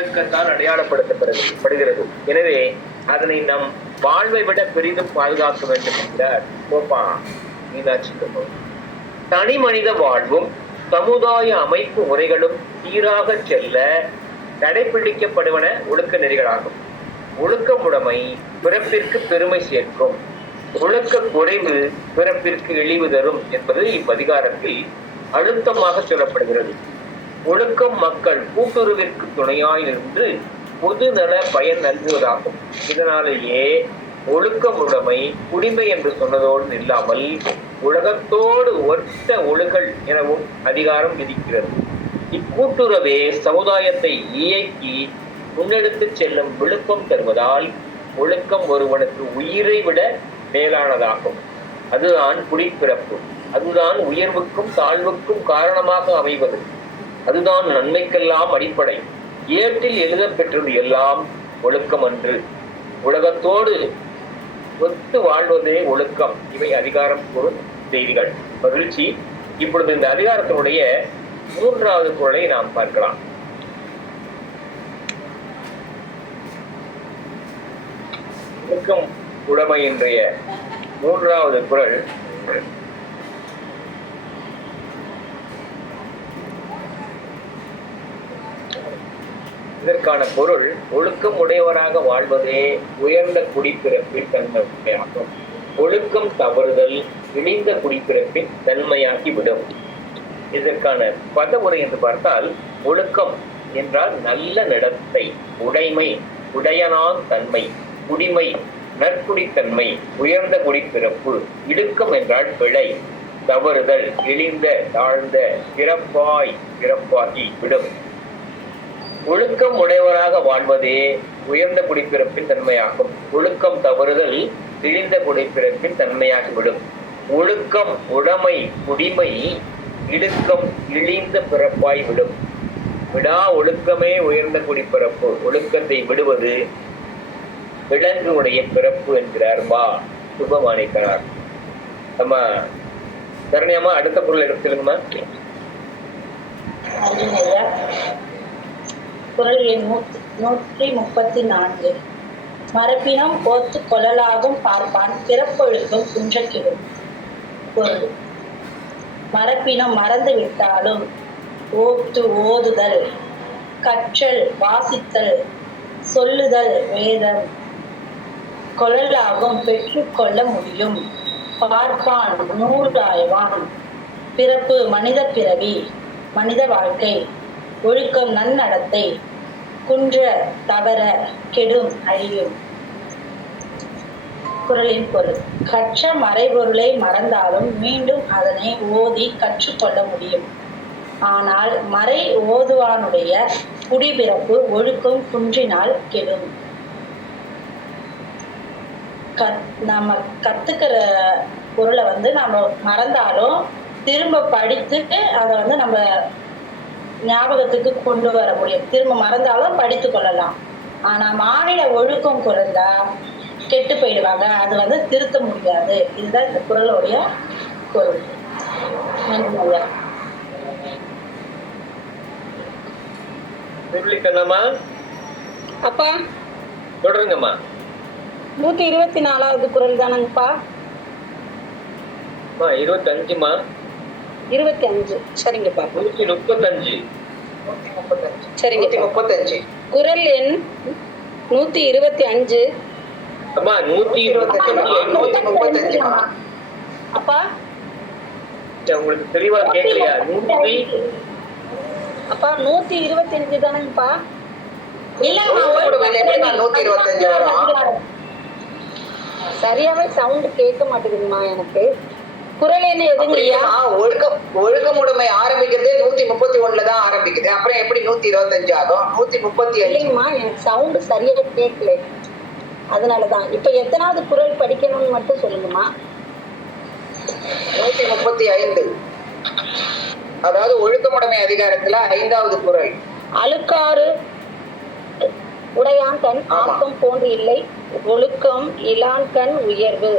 ஒழுக்கத்தால் அடையாளப்படுத்தப்படுகிறது. எனவே அதனை நம் வாழ்வை விட பெரிதும் பாதுகாக்க வேண்டும் என்கிறார் கோப்பா மீனாட்சி. தனி மனித வாழ்வும் சமுதாய அமைப்பு முறைகளும் சீராக செல்ல கடைபிடிக்கப்படுவன ஒழுக்க நெறிகளாகும். ஒழுக்கமுடைமை பிறப்பிற்கு பெருமை சேர்க்கும், ஒழுக்க குறைவு பிறப்பிற்கு இழிவு தரும் என்பது இவ்வதிகாரத்தில் அழுத்தமாக சொல்லப்படுகிறது. ஒழுக்கம் மக்கள் கூட்டுறவிற்கு துணையாய் நின்று பொது நல பயன் நல்குவதாகும். இதனாலேயே ஒழுக்கமுடைமை குடிமை என்று சொன்னதோடு இல்லாமல் உலகத்தோடு ஒத்த ஒழுகல் எனவும் அதிகாரம் விதிக்கிறது. இக்கூட்டுறவே சமுதாயத்தை இயக்கி முன்னெடுத்து செல்லும் விழுப்பம் தருவதால் ஒழுக்கம் ஒருவனுக்கு உயிரை விட மேலானதாகும். அதுதான் குடிப்பிறப்பு, அதுதான் உயர்வுக்கும் தாழ்வுக்கும் காரணமாக அமைவது, அதுதான் நன்மைக்கெல்லாம் அடிப்படை. ஏட்டில் எழுத பெற்றது எல்லாம் ஒழுக்கம் அன்று, உலகத்தோடு ஒத்து வாழ்வதே ஒழுக்கம். இவை அதிகாரம் கூறும் செய்திகள். மகிழ்ச்சி. இப்பொழுது இந்த அதிகாரத்தினுடைய 3வது குறளை நாம் பார்க்கலாம். ஒழுக்கம் உடைமை இன்றைய 3வது குறள். இதற்கான பொருள், ஒழுக்கம் உடையவராக வாழ்வதே உயர்ந்த குடிப்பிறப்பின் தன்மையாகும். ஒழுக்கம் தவறுதல் இழிந்த குடிப்பிறப்பின் தன்மையாகிவிடும். இதற்கான பத உரை என்று பார்த்தால், ஒழுக்கம் என்றால் நல்ல நடத்தை, உடைமை உடையனான் தன்மை, குடிமை நற்குடித்தன்மை, உயர்ந்த குடிப்பிறப்பு. இடுக்கம் என்றால் பிழை, தவறுதல், இழிந்த தாழ்ந்த, பிறப்பாகி விடும். ஒழுக்கம் உடையவராக வாழ்வதே உயர்ந்த குடிப்பிறப்பின் தன்மையாகும். ஒழுக்கம் தவறுதல் இழிந்த குடிப்பிறப்பின் தன்மையாகிவிடும். ஒழுக்கம் உடைமை குடிமை, இடுக்கம் இழிந்த பிறப்பாய் விடும். விடா ஒழுக்கமே உயர்ந்த குடிப்பிறப்பு, ஒழுக்கத்தை விடுவது விலங்குடைய பிறப்பு என்கிறார் பா சுபமாணிக்கனார். நம்ம தரணியம்மா அடுத்த பொருள் எடுத்துருங்கம்மா. குறள் எண் 134. மரபினம் ஓத்து கொள்ளலாகும் பார்ப்பான் பிறப்பொழுக்கும் குன்றக்கிடும். பொருள், மரபினம் மறந்து விட்டாலும் ஓத்து ஓதுதல், கற்றல் வாசித்தல், சொல்லுதல் வேதம், கொள்ளலாகும் பெற்றுக்கொள்ள முடியும். பார்ப்பான் நூறாய்வான். பிறப்பு மனித பிறவி, மனித வாழ்க்கை. ஒழுக்கம் நன்னடத்தை, குன்ற தவற கெடும் அழியும். குறளின் பொருள், கற்ற மறைபொருளை மறந்தாலும் மீண்டும் அதனை ஓதி கற்றுக்கொள்ள முடியும். ஆனால் மறை ஓதுவானுடைய குடிபிறப்பு ஒழுக்கம் குன்றினால் கெடும். நம்ம கத்துக்கிற பொருளை நம்ம மறந்தாலும் திரும்ப படித்துட்டு அதை நம்ம ஞாபகத்துக்கு கொண்டு வர முடியும். திரும்ப மறந்தாலும் படித்து கொள்ளலாம். ஆனா மாநில ஒழுக்கம் குறைந்தா கெட்டு போயிடுவாங்க, அது திருத்த முடியாது. இதுதான் இந்த குறளுடைய பொருள். அப்பா தொடருங்கம்மா. 124வது குறள் தானங்கப்பா? 25மா. 25. சரிங்கப்பா. 135. சரிங்க. 135. குறள் எண் 125. அம்மா 125. அப்பா உங்களுக்கு தெளிவா கேட்கலையா? அப்பா 125 தானங்கப்பா? சரியாவே சவுண்ட் கேட்க மாட்டேங்குதுமா எனக்கு. குறள் என்ன எதுங்கய்யா? ஒழுக்கமுடைமை ஆரம்பிக்கிறதே 131 தான் ஆரம்பிக்குது. அப்புறம் எப்படி 125 ஆகும்? 135 இல்லைங்கம்மா, எனக்கு சவுண்ட் சரியா கேட்கல, அதனாலதான். இப்ப எத்தனாவது குறள் படிக்கணும்னு மட்டும் சொல்லுங்கம்மா. 135, அதாவது ஒழுக்கமுடைமை அதிகாரத்துல 5வது குறள். அழுக்காறு உடையான் கண் ஆக்கம் போன்று இல்லை, ஒழுக்கம் இலான் கண் உயர்வு.